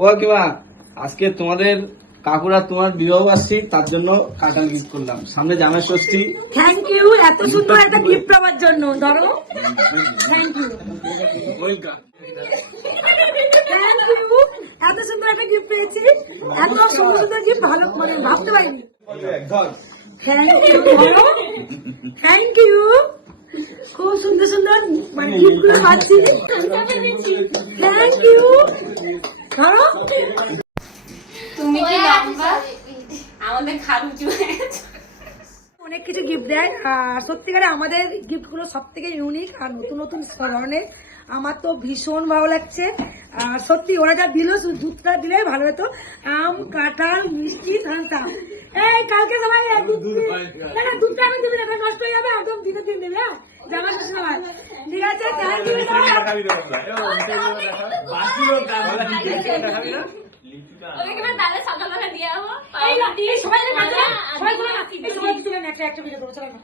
ও কাকিমা, আজকে তোমাদের কাকুরা তোমার বিবাহ বার্ষিক, তার জন্য কাঁঠাল গিফট করলাম। সামনে জামাই ষষ্ঠী। থ্যাংক ইউ এত সুন্দর একটা গিফট পাওয়ার জন্য। ধরো, থ্যাংক ইউ, থ্যাংক ইউ, এত সুন্দর একটা গিফট পেয়েছি। এত সুন্দর সুন্দর গিফট ভালো মানে ভাবতে পারিনি। থ্যাংক ইউ, ধরো, থ্যাংক ইউ। খুব সুন্দর সুন্দর মানে গিফট গুলো পাচ্ছি। থ্যাংক ইউ, ধরো। তুমি কি লম্বা আমাদের খারু চুয়ে অনেক কিছু গিফট দেয় আর সত্যিকারে আমাদের গিফট গুলো সব থেকে ইউনিক আর নতুন নতুন ধরনের। আমার তো ভীষণ ভালো লাগছে। আর সত্যি ওরা যা দিল শুধু দুধটা দিলে ভালো হতো। আম, কাঁঠাল, মিষ্টি, ঠান্ডা। এই কালকে সবাই দুধটা আমি দিবি না, নষ্ট হয়ে যাবে। একদম দিনে দিন দেবে। জামা শেষ সময় ঠিক আছে। Thank you. দাদা সকালবেলা দিয়ে হবো সবাই একটা ভিডিও করবো। চলো আমি